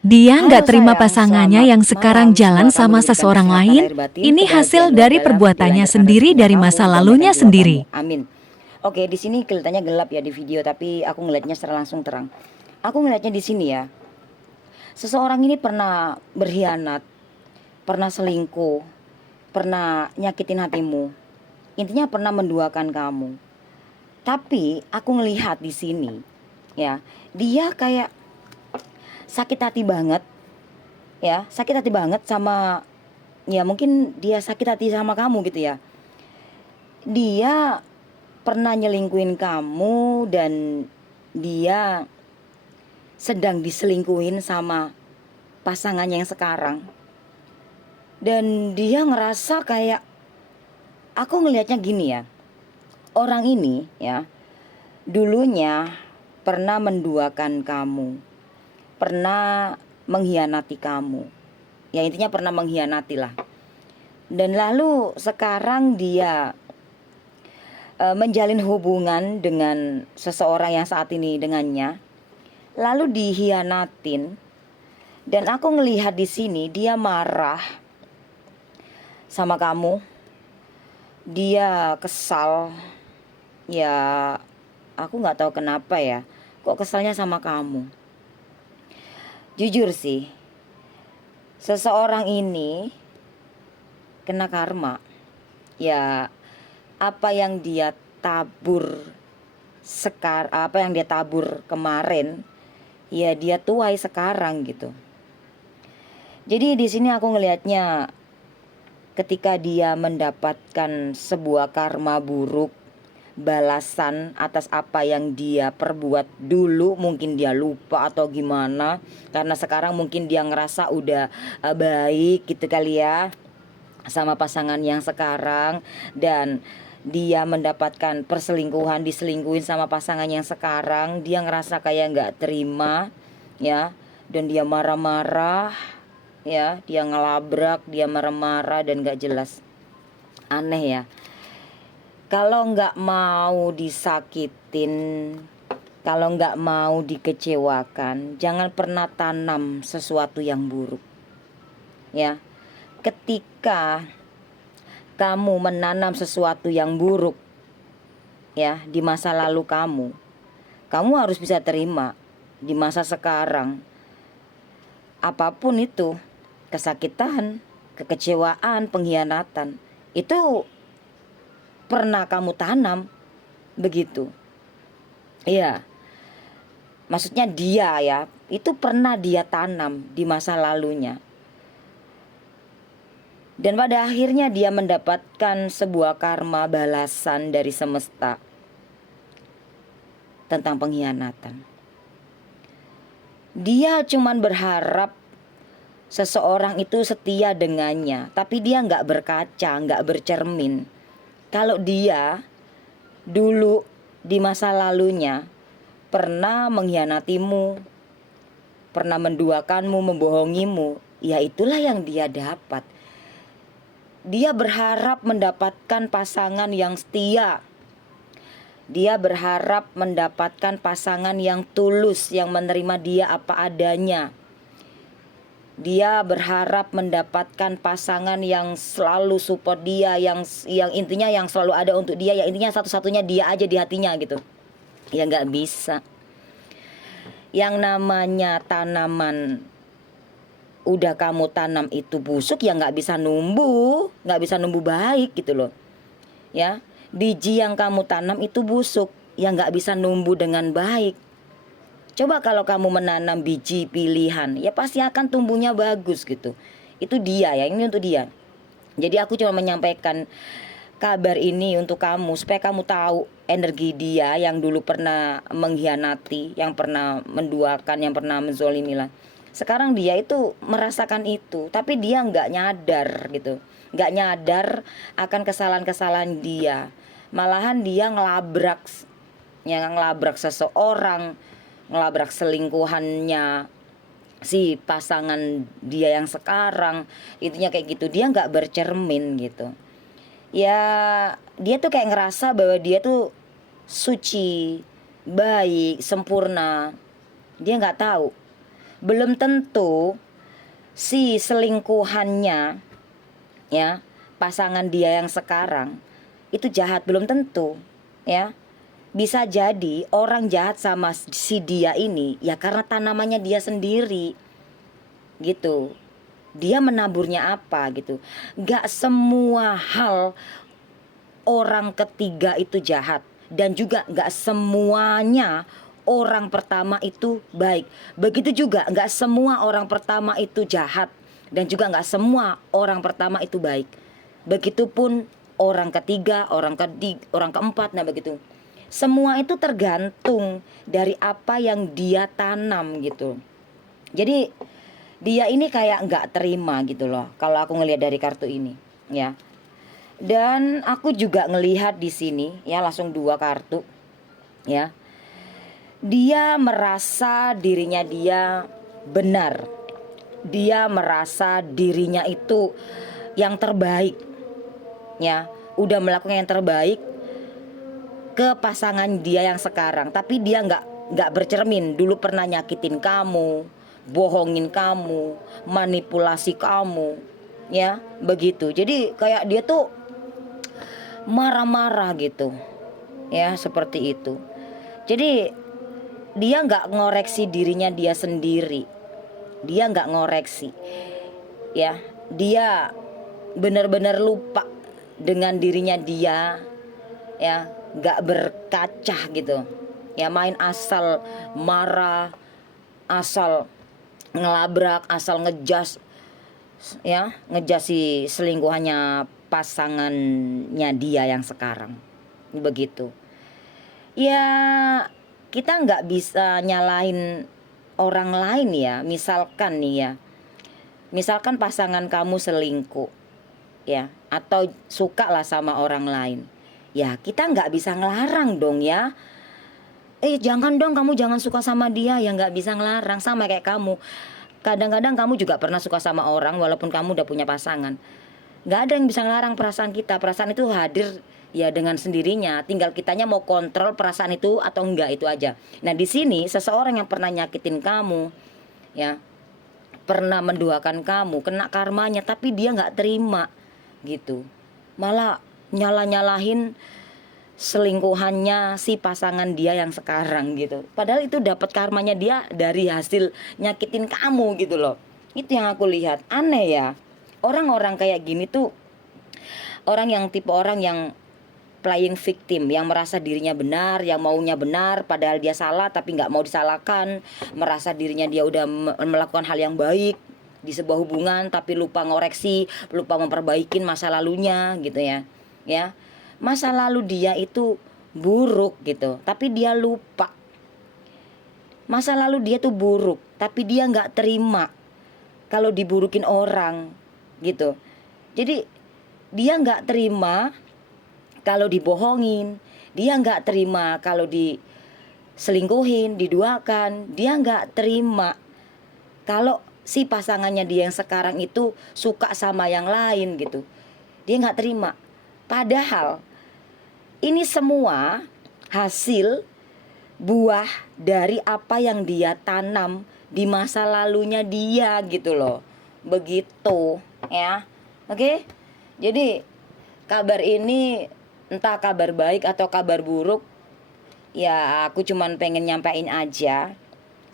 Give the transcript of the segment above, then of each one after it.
Dia Halo nggak terima sayang, pasangannya selamat yang sekarang malam. jalan Semoga kamu sama diberikan seseorang kesehatan lain. lahir batin, Ini kebahagiaan hasil luar dari dalam, perbuatannya dilancarkan sendiri rezekinya dari kamu, masa dijamaikan lalunya jiwa kamu. sendiri. Amin. Oke, di sini kelihatannya gelap ya di video, tapi aku ngelihatnya secara langsung terang. Aku ngelihatnya di sini ya. Seseorang ini pernah berkhianat, pernah selingkuh, pernah nyakitin hatimu. Intinya pernah menduakan kamu. Tapi aku ngelihat di sini ya, dia kayak sakit hati banget ya, sakit hati banget sama, ya mungkin dia sakit hati sama kamu gitu ya. Dia pernah nyelingkuhin kamu dan dia sedang diselingkuhin sama pasangannya yang sekarang. Dan dia ngerasa kayak, aku ngelihatnya gini ya, orang ini ya dulunya pernah menduakan kamu, pernah mengkhianati kamu. Ya intinya pernah mengkhianati lah. Dan lalu sekarang dia menjalin hubungan dengan seseorang yang saat ini dengannya, lalu dihianatin. Dan aku ngelihat di sini dia marah sama kamu, dia kesal. Ya aku nggak tahu kenapa ya, kok kesalnya sama kamu. Jujur sih, seseorang ini kena karma. Ya apa yang dia tabur apa yang dia tabur kemarin, ya dia tuai sekarang gitu. Jadi di sini aku ngelihatnya, ketika dia mendapatkan sebuah karma buruk, balasan atas apa yang dia perbuat dulu, mungkin dia lupa atau gimana, karena sekarang mungkin dia ngerasa udah baik gitu kali ya sama pasangan yang sekarang. Dan dia mendapatkan perselingkuhan, diselingkuhin sama pasangan yang sekarang, dia ngerasa kayak nggak terima ya, dan dia marah-marah ya, dia ngelabrak, dia marah-marah dan nggak jelas. Aneh ya, kalau nggak mau disakitin, kalau nggak mau dikecewakan, jangan pernah tanam sesuatu yang buruk ya. Ketika kamu menanam sesuatu yang buruk ya di masa lalu kamu harus bisa terima di masa sekarang. Apapun itu, kesakitan, kekecewaan, pengkhianatan, itu pernah kamu tanam begitu. Iya, maksudnya dia ya, itu pernah dia tanam di masa lalunya. Dan pada akhirnya dia mendapatkan sebuah karma balasan dari semesta tentang pengkhianatan. Dia cuman berharap seseorang itu setia dengannya, tapi dia nggak berkaca, nggak bercermin. Kalau dia dulu di masa lalunya pernah mengkhianatimu, pernah menduakanmu, membohongimu, ya itulah yang dia dapat. Dia berharap mendapatkan pasangan yang setia. Dia berharap mendapatkan pasangan yang tulus, yang menerima dia apa adanya. Dia berharap mendapatkan pasangan yang selalu support dia, yang intinya yang selalu ada untuk dia, ya intinya satu-satunya dia aja di hatinya gitu. Ya nggak bisa. Yang namanya tanaman udah kamu tanam itu busuk, ya nggak bisa numbuh, nggak bisa numbuh baik gitu loh. Ya, biji yang kamu tanam itu busuk, ya nggak bisa numbuh dengan baik. Coba kalau kamu menanam biji pilihan, ya pasti akan tumbuhnya bagus gitu. Itu dia ya, ini untuk dia. Jadi aku cuma menyampaikan kabar ini untuk kamu supaya kamu tahu energi dia yang dulu pernah mengkhianati, yang pernah menduakan, yang pernah menzolimi lah. Sekarang dia itu merasakan itu, tapi dia nggak nyadar gitu, nggak nyadar akan kesalahan-kesalahan dia. Malahan dia ngelabrak, yang ngelabrak seseorang, ngelabrak selingkuhannya si pasangan dia yang sekarang. Itunya kayak gitu, dia nggak bercermin gitu. Ya dia tuh kayak ngerasa bahwa dia tuh suci, baik, sempurna. Dia nggak tahu belum tentu si selingkuhannya, ya, pasangan dia yang sekarang itu jahat, belum tentu, ya. Bisa jadi orang jahat sama si dia ini ya karena tanamannya dia sendiri gitu. Dia menaburnya apa gitu. Gak semua hal orang ketiga itu jahat, dan juga gak semuanya orang pertama itu baik. Begitu juga gak semua orang pertama itu jahat, dan juga gak semua orang pertama itu baik. Begitupun orang ketiga, orang keempat, nah begitu. Semua itu tergantung dari apa yang dia tanam gitu. Jadi dia ini kayak nggak terima gitu loh kalau aku ngelihat dari kartu ini, ya. Dan aku juga ngelihat di sini, ya, langsung 2 kartu, ya. Dia merasa dirinya dia benar. Dia merasa dirinya itu yang terbaik, ya. Udah melakukan yang terbaik ke pasangan dia yang sekarang, tapi dia nggak bercermin. Dulu pernah nyakitin kamu, bohongin kamu, manipulasi kamu, ya begitu. Jadi kayak dia tuh marah-marah gitu, ya, seperti itu. Jadi dia nggak ngoreksi dirinya dia sendiri, dia nggak ngoreksi, ya. Dia benar-benar lupa dengan dirinya dia, ya, nggak berkaca gitu, ya, main asal marah, asal ngelabrak, asal ngejas, ya, ngejas si selingkuhannya pasangannya dia yang sekarang begitu. Ya, kita nggak bisa nyalain orang lain, ya. Misalkan nih, ya, misalkan pasangan kamu selingkuh, ya, atau suka lah sama orang lain, ya kita nggak bisa ngelarang dong, ya. Jangan dong, kamu jangan suka sama dia, ya nggak bisa ngelarang. Sama kayak kamu, kadang-kadang kamu juga pernah suka sama orang walaupun kamu udah punya pasangan. Nggak ada yang bisa ngelarang perasaan kita. Perasaan itu hadir ya dengan sendirinya, tinggal kitanya mau kontrol perasaan itu atau enggak, itu aja. Nah di sini seseorang yang pernah nyakitin kamu, ya, pernah menduakan kamu, kena karmanya, tapi dia nggak terima gitu, malah nyalahin selingkuhannya si pasangan dia yang sekarang gitu. Padahal itu dapat karmanya dia dari hasil nyakitin kamu gitu loh. Itu yang aku lihat aneh, ya. Orang-orang kayak gini tuh orang yang tipe orang yang playing victim, yang merasa dirinya benar, yang maunya benar padahal dia salah tapi nggak mau disalahkan, merasa dirinya dia udah melakukan hal yang baik di sebuah hubungan tapi lupa ngoreksi, lupa memperbaikin masa lalunya gitu, ya. Ya, masa lalu dia itu buruk gitu, tapi dia lupa. Masa lalu dia tuh buruk, tapi dia nggak terima kalau diburukin orang gitu. Jadi dia nggak terima kalau dibohongin, dia nggak terima kalau diselingkuhin, diduakan, dia nggak terima kalau si pasangannya dia yang sekarang itu suka sama yang lain gitu. Dia nggak terima. Padahal ini semua hasil buah dari apa yang dia tanam di masa lalunya dia gitu loh. Begitu, ya. Oke? Jadi kabar ini entah kabar baik atau kabar buruk, ya aku cuman pengen nyampein aja.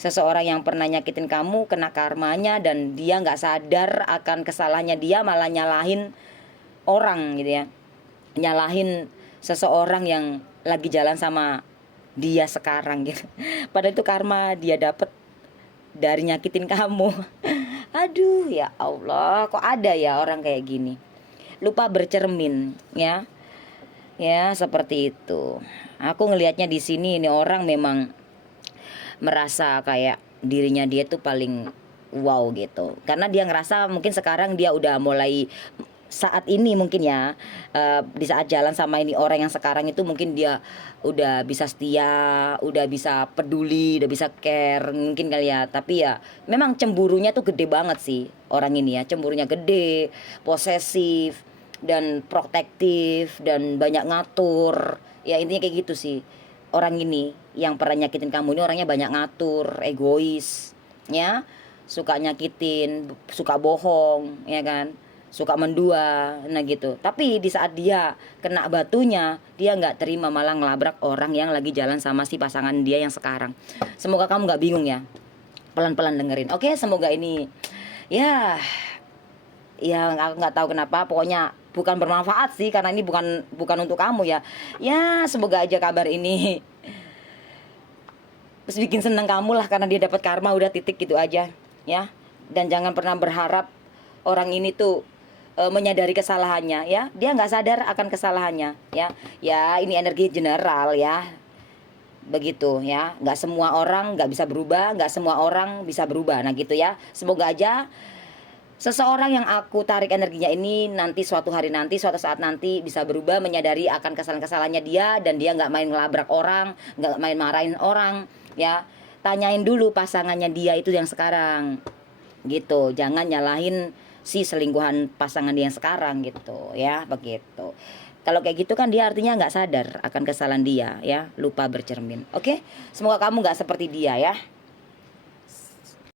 Seseorang yang pernah nyakitin kamu kena karmanya dan dia nggak sadar akan kesalahannya, dia malah nyalahin orang gitu, ya. Nyalahin seseorang yang lagi jalan sama dia sekarang gitu. Padahal itu karma dia dapet dari nyakitin kamu. Aduh, ya Allah, kok ada ya orang kayak gini. Lupa bercermin, ya. Ya, seperti itu. Aku ngelihatnya di sini ini orang memang merasa kayak dirinya dia tuh paling wow gitu. Karena dia ngerasa mungkin sekarang dia udah mulai saat ini mungkin, ya, di saat jalan sama ini orang yang sekarang itu mungkin dia udah bisa setia, udah bisa peduli, udah bisa care mungkin kali, ya. Tapi ya memang cemburunya tuh gede banget sih orang ini, ya. Cemburunya gede, posesif dan protektif dan banyak ngatur. Ya intinya kayak gitu sih. Orang ini yang pernah nyakitin kamu ini orangnya banyak ngatur, egois, ya, suka nyakitin, suka bohong, ya kan, suka mendua, nah gitu. Tapi di saat dia kena batunya, dia nggak terima, malah ngelabrak orang yang lagi jalan sama si pasangan dia yang sekarang. Semoga kamu nggak bingung ya, pelan-pelan dengerin. Oke, semoga ini ya, aku nggak tahu kenapa, pokoknya bukan bermanfaat sih, karena ini bukan bukan untuk kamu ya. Ya semoga aja kabar ini terus bikin seneng kamu lah, karena dia dapat karma, udah titik gitu aja ya. Dan jangan pernah berharap orang ini tuh menyadari kesalahannya ya. Dia nggak sadar akan kesalahannya ya. Ya ini energi general ya, begitu ya. Nggak semua orang nggak bisa berubah, nggak semua orang bisa berubah, nah gitu ya. Semoga aja seseorang yang aku tarik energinya ini nanti suatu hari nanti, suatu saat nanti bisa berubah, menyadari akan kesalahan-kesalahannya dia, dan dia nggak main ngelabrak orang, nggak main marahin orang ya. Tanyain dulu pasangannya dia itu yang sekarang gitu, jangan nyalahin si selingkuhan pasangan dia yang sekarang gitu ya, begitu. Kalau kayak gitu kan dia artinya nggak sadar akan kesalahan dia ya, lupa bercermin. Oke, semoga kamu nggak seperti dia ya.